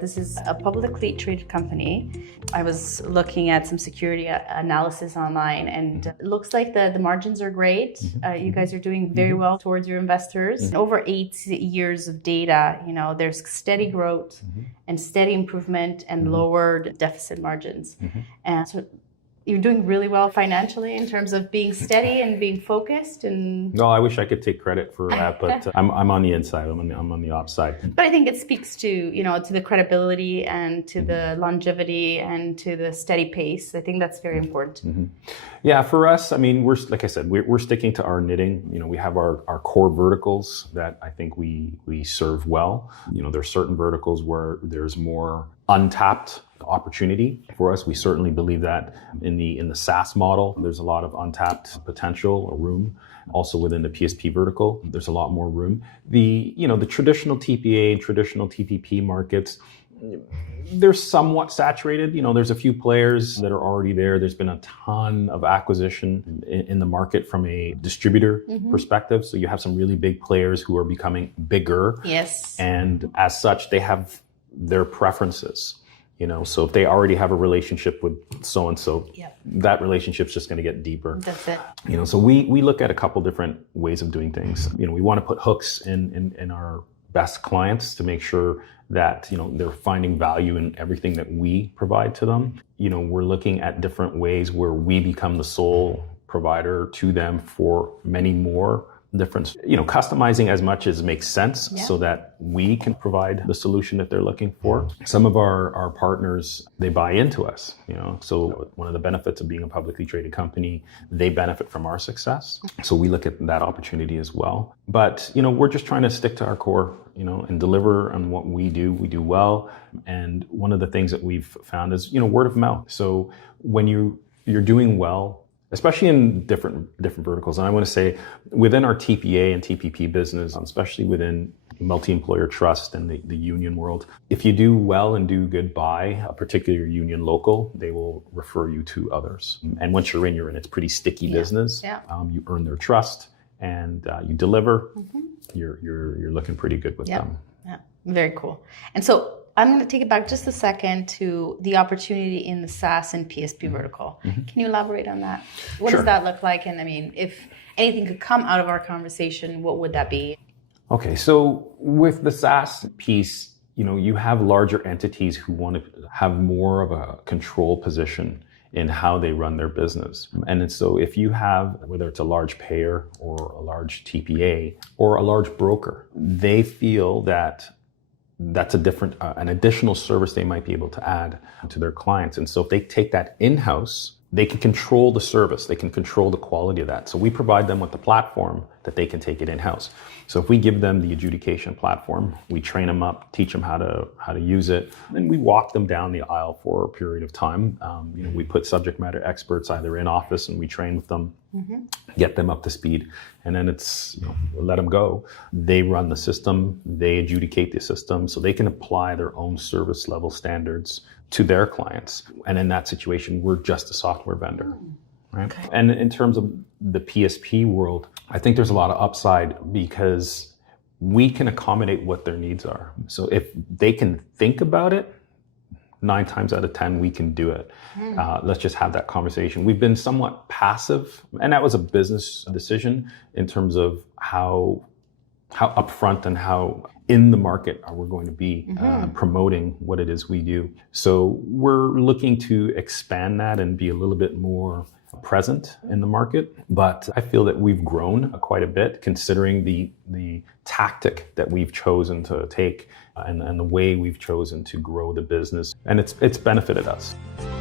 This is a publicly traded company. I was looking at some security analysis online, and it looks like the margins are great. You guys are doing very well towards your investors. Over 8 years of data, there's steady growth and steady improvement and lowered deficit margins. And so you're doing really well financially in terms of being steady and being focused. And no, I wish I could take credit for that, but I'm on the inside. I'm on the ops side. But I think it speaks to to the credibility and to the longevity and to the steady pace. I think that's very important. Yeah, for us, I mean, like I said, we're sticking to our knitting. We have our core verticals that I think we serve well. There's certain verticals where there's more untapped opportunity for us. We certainly believe that in the SaaS model, there's a lot of untapped potential or room. Also within the PSP vertical, there's a lot more room. The traditional TPA and traditional TPP markets, they're somewhat saturated. There's a few players that are already there. There's been a ton of acquisition in the market from a distributor perspective. So you have some really big players who are becoming bigger. Yes. And as such, they have their preferences. So if they already have a relationship with so-and-so, that relationship's just going to get deeper. That's it. So we look at a couple different ways of doing things. We want to put hooks in our best clients to make sure that, they're finding value in everything that we provide to them. We're looking at different ways where we become the sole provider to them for many more different, customizing as much as makes sense so that we can provide the solution that they're looking for. Some of our partners, they buy into us, so one of the benefits of being a publicly traded company, they benefit from our success. So we look at that opportunity as well. But, we're just trying to stick to our core, and deliver on what we do well. And one of the things that we've found is, word of mouth. So when you're doing well, especially in different verticals. And I want to say within our TPA and TPP business, especially within multi-employer trust and the union world, if you do well and do good by a particular union local, they will refer you to others. And once you're in. It's pretty sticky business. You earn their trust and you deliver. You're looking pretty good with them. Yeah, very cool. And so I'm going to take it back just a second to the opportunity in the SAS and PSP vertical. Can you elaborate on that? What does that look like? And I mean, if anything could come out of our conversation, what would that be? Okay, so with the SAS piece, you have larger entities who want to have more of a control position in how they run their business. And so if you have, whether it's a large payer or a large TPA or a large broker, they feel that that's an additional service they might be able to add to their clients. And so if they take that in-house, they can control the service. They can control the quality of that. So we provide them with the platform that they can take it in-house. So if we give them the adjudication platform, we train them up, teach them how to use it, and we walk them down the aisle for a period of time. We put subject matter experts either in office and we train with them, get them up to speed, and then it's let them go. They run the system, they adjudicate the system, so they can apply their own service level standards to their clients. And in that situation, we're just a software vendor. Right? Okay. And in terms of the PSP world, I think there's a lot of upside because we can accommodate what their needs are. So if they can think about it, 9 times out of 10, we can do it. Let's just have that conversation. We've been somewhat passive, and that was a business decision in terms of how upfront and how in the market we're going to be promoting what it is we do. So we're looking to expand that and be a little bit more present in the market. But I feel that we've grown quite a bit considering the tactic that we've chosen to take and the way we've chosen to grow the business. And it's benefited us.